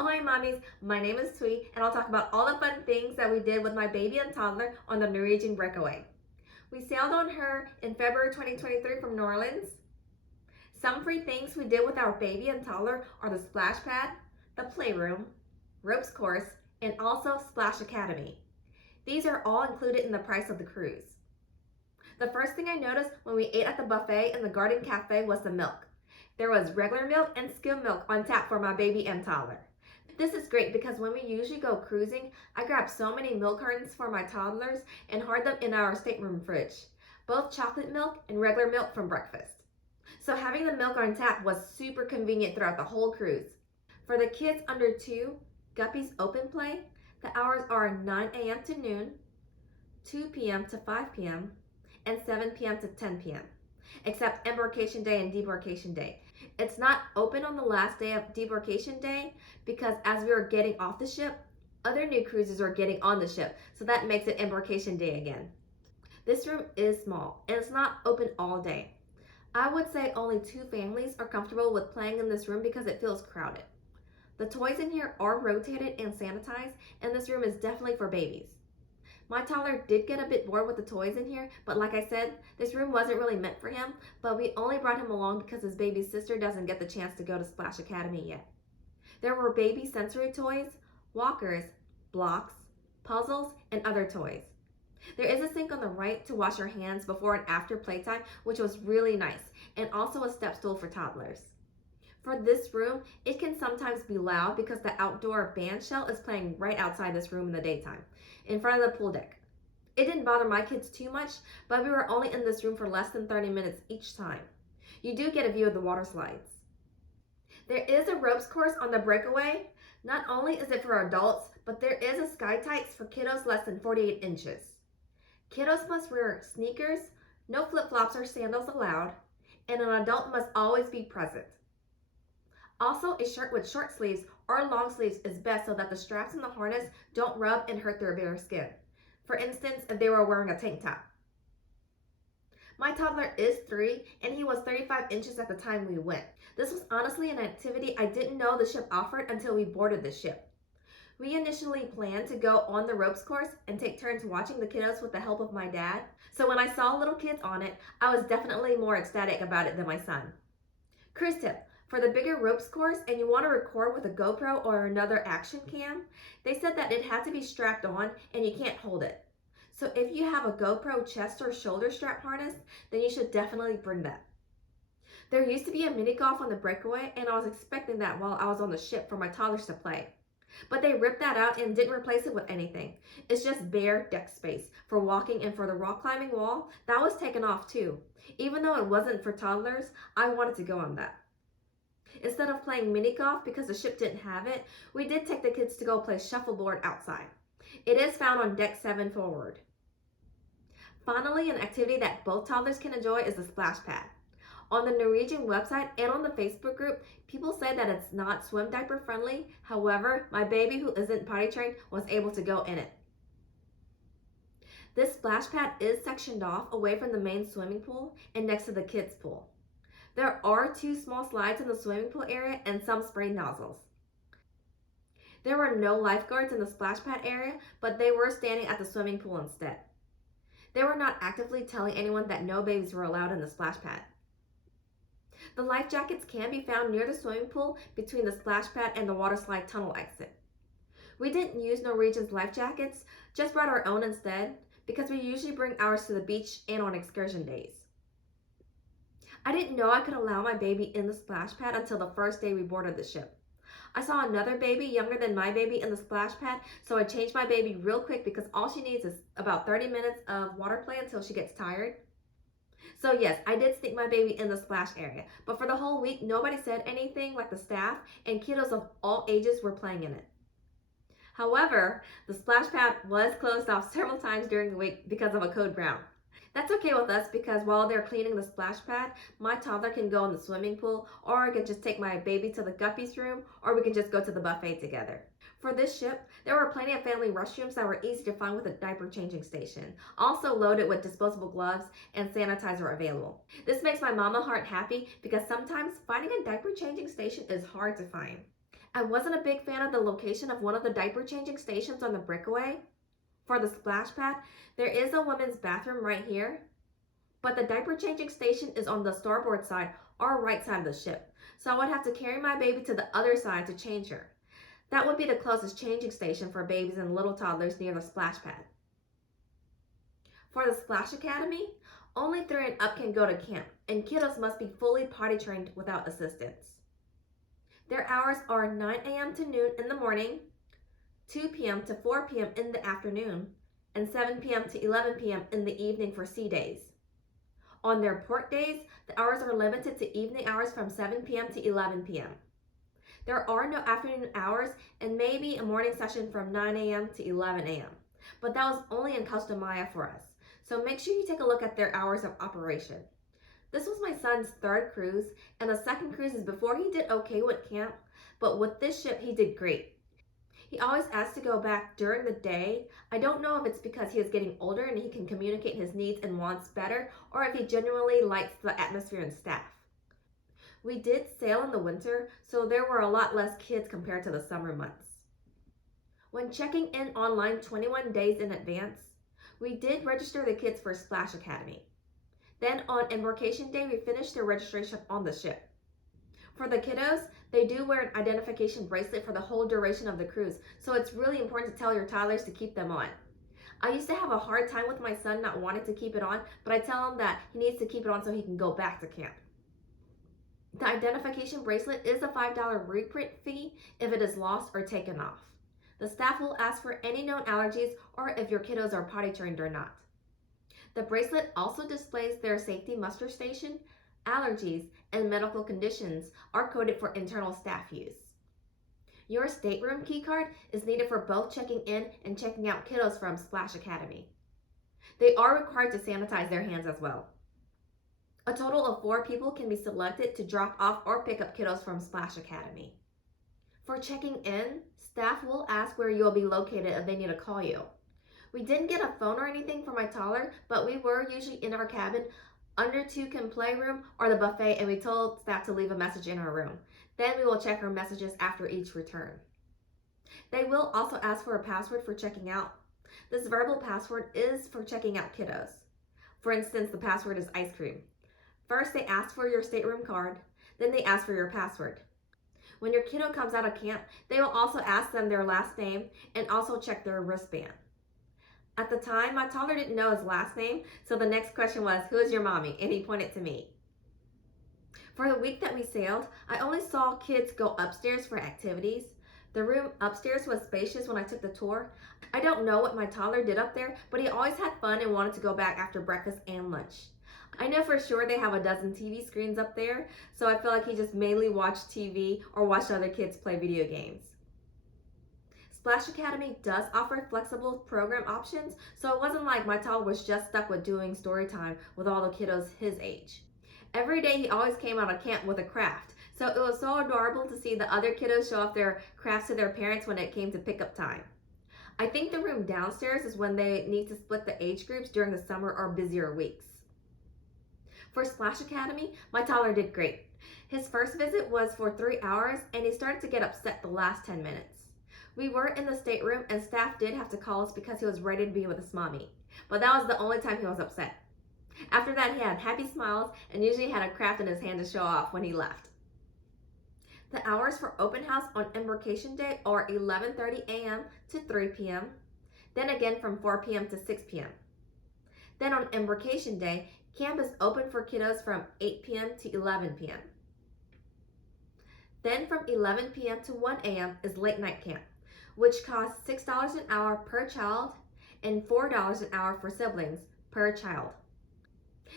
Ahoy Mommies, my name is Thuy, and I'll talk about all the fun things that we did with my baby and toddler on the Norwegian Breakaway. We sailed on her in February 2023 from New Orleans. Some free things we did with our baby and toddler are the splash pad, the playroom, ropes course, and also Splash Academy. These are all included in the price of the cruise. The first thing I noticed when we ate at the buffet in the Garden Cafe was the milk. There was regular milk and skim milk on tap for my baby and toddler. This is great because when we usually go cruising, I grab so many milk cartons for my toddlers and hoard them in our stateroom fridge, both chocolate milk and regular milk from breakfast. So having the milk on tap was super convenient throughout the whole cruise. For the kids under 2, Guppy's Open Play, the hours are 9 a.m. to noon, 2 p.m. to 5 p.m., and 7 p.m. to 10 p.m., except embarkation day and debarkation day. It's not open on the last day of debarkation day because as we were getting off the ship, other new cruisers are getting on the ship, so that makes it embarkation day again. This room is small and it's not open all day. I would say only 2 families are comfortable with playing in this room because it feels crowded. The toys in here are rotated and sanitized, and this room is definitely for babies. My toddler did get a bit bored with the toys in here, but like I said, this room wasn't really meant for him, but we only brought him along because his baby sister doesn't get the chance to go to Splash Academy yet. There were baby sensory toys, walkers, blocks, puzzles, and other toys. There is a sink on the right to wash your hands before and after playtime, which was really nice, and also a step stool for toddlers. For this room, it can sometimes be loud because the outdoor band shell is playing right outside this room in the daytime, in front of the pool deck. It didn't bother my kids too much, but we were only in this room for less than 30 minutes each time. You do get a view of the water slides. There is a ropes course on the Breakaway. Not only is it for adults, but there is a sky tights for kiddos less than 48 inches. Kiddos must wear sneakers, no flip-flops or sandals allowed, and an adult must always be present. Also, a shirt with short sleeves or long sleeves is best so that the straps in the harness don't rub and hurt their bare skin. For instance, if they were wearing a tank top. My toddler is 3 and he was 35 inches at the time we went. This was honestly an activity I didn't know the ship offered until we boarded the ship. We initially planned to go on the ropes course and take turns watching the kiddos with the help of my dad. So when I saw little kids on it, I was definitely more ecstatic about it than my son. Cruise tip. For the bigger ropes course and you want to record with a GoPro or another action cam, they said that it had to be strapped on and you can't hold it. So if you have a GoPro chest or shoulder strap harness, then you should definitely bring that. There used to be a mini golf on the Breakaway and I was expecting that while I was on the ship for my toddlers to play. But they ripped that out and didn't replace it with anything. It's just bare deck space for walking, and for the rock climbing wall, that was taken off too. Even though it wasn't for toddlers, I wanted to go on that. Instead of playing mini golf because the ship didn't have it, we did take the kids to go play shuffleboard outside. It is found on deck 7 forward. Finally, an activity that both toddlers can enjoy is the splash pad. On the Norwegian website and on the Facebook group, people say that it's not swim diaper friendly. However, my baby who isn't potty trained was able to go in it. This splash pad is sectioned off away from the main swimming pool and next to the kids' pool. There are 2 small slides in the swimming pool area and some spray nozzles. There were no lifeguards in the splash pad area, but they were standing at the swimming pool instead. They were not actively telling anyone that no babies were allowed in the splash pad. The life jackets can be found near the swimming pool between the splash pad and the water slide tunnel exit. We didn't use Norwegian's life jackets, just brought our own instead, because we usually bring ours to the beach and on excursion days. I didn't know I could allow my baby in the splash pad until the first day we boarded the ship. I saw another baby younger than my baby in the splash pad, so I changed my baby real quick because all she needs is about 30 minutes of water play until she gets tired. So yes, I did sneak my baby in the splash area, but for the whole week, nobody said anything like the staff, and kiddos of all ages were playing in it. However, the splash pad was closed off several times during the week because of a code brown. That's okay with us because while they're cleaning the splash pad, my toddler can go in the swimming pool, or I can just take my baby to the Guppy's room, or we can just go to the buffet together. For this ship, there were plenty of family restrooms that were easy to find with a diaper changing station, also loaded with disposable gloves and sanitizer available. This makes my mama heart happy because sometimes finding a diaper changing station is hard to find. I wasn't a big fan of the location of one of the diaper changing stations on the Breakaway. For the splash pad, there is a women's bathroom right here, but the diaper changing station is on the starboard side or right side of the ship, so I would have to carry my baby to the other side to change her. That would be the closest changing station for babies and little toddlers near the splash pad. For the Splash Academy, only 3 and up can go to camp, and kiddos must be fully potty trained without assistance. Their hours are 9 a.m. to noon in the morning, 2 p.m. to 4 p.m. in the afternoon, and 7 p.m. to 11 p.m. in the evening for sea days. On their port days, the hours are limited to evening hours from 7 p.m. to 11 p.m. There are no afternoon hours and maybe a morning session from 9 a.m. to 11 a.m. But that was only in Costa Maya for us, so make sure you take a look at their hours of operation. This was my son's 3rd cruise, and the 2nd cruise is before he did okay with camp, but with this ship he did great. He always asks to go back during the day. I don't know if it's because he is getting older and he can communicate his needs and wants better, or if he genuinely likes the atmosphere and staff. We did sail in the winter, so there were a lot less kids compared to the summer months. When checking in online 21 days in advance, we did register the kids for Splash Academy. Then on embarkation day, we finished their registration on the ship. For the kiddos, they do wear an identification bracelet for the whole duration of the cruise, so it's really important to tell your toddlers to keep them on. I used to have a hard time with my son not wanting to keep it on, but I tell him that he needs to keep it on so he can go back to camp. The identification bracelet is a $5 reprint fee if it is lost or taken off. The staff will ask for any known allergies or if your kiddos are potty trained or not. The bracelet also displays their safety muster station. Allergies and medical conditions are coded for internal staff use. Your stateroom keycard is needed for both checking in and checking out kiddos from Splash Academy. They are required to sanitize their hands as well. A total of 4 people can be selected to drop off or pick up kiddos from Splash Academy. For checking in, staff will ask where you will be located if they need to call you. We didn't get a phone or anything for my toddler, but we were usually in our cabin under 2 can playroom or the buffet, and we told staff to leave a message in our room. Then we will check our messages after each return. They will also ask for a password for checking out. This verbal password is for checking out kiddos. For instance, the password is ice cream. First, they ask for your stateroom card, then they ask for your password. When your kiddo comes out of camp, they will also ask them their last name and also check their wristband. At the time, my toddler didn't know his last name, so the next question was, "Who is your mommy?" And he pointed to me. For the week that we sailed, I only saw kids go upstairs for activities. The room upstairs was spacious when I took the tour. I don't know what my toddler did up there, but he always had fun and wanted to go back after breakfast and lunch. I know for sure they have a dozen TV screens up there, so I feel like he just mainly watched TV or watched other kids play video games. Splash Academy does offer flexible program options, so it wasn't like my toddler was just stuck with doing story time with all the kiddos his age. Every day he always came out of camp with a craft, so it was so adorable to see the other kiddos show off their crafts to their parents when it came to pickup time. I think the room downstairs is when they need to split the age groups during the summer or busier weeks. For Splash Academy, my toddler did great. His first visit was for 3 hours and he started to get upset the last 10 minutes. We were in the stateroom and staff did have to call us because he was ready to be with his mommy, but that was the only time he was upset. After that, he had happy smiles and usually had a craft in his hand to show off when he left. The hours for open house on embarkation day are 11:30 a.m. to 3 p.m., then again from 4 p.m. to 6 p.m. Then on embarkation day, camp is open for kiddos from 8 p.m. to 11 p.m. Then from 11 p.m. to 1 a.m. is late night camp, which costs $6 an hour per child and $4 an hour for siblings per child.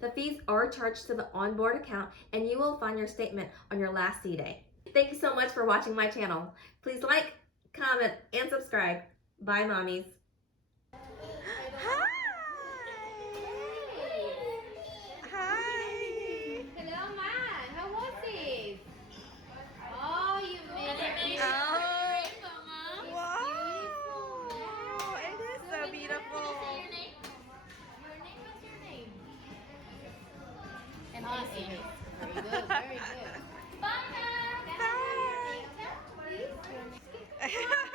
The fees are charged to the onboard account and you will find your statement on your last sea day. Thank you so much for watching my channel. Please like, comment, and subscribe. Bye, mommies. Hi! Hi! Hello, Matt. How was it? Oh, you made it. Oh, Rainbow, Mom. wow! It is so beautiful. Your name? What's your name? And Amy. Very good, very good. Bye, Matt. Bye! Please. Wow.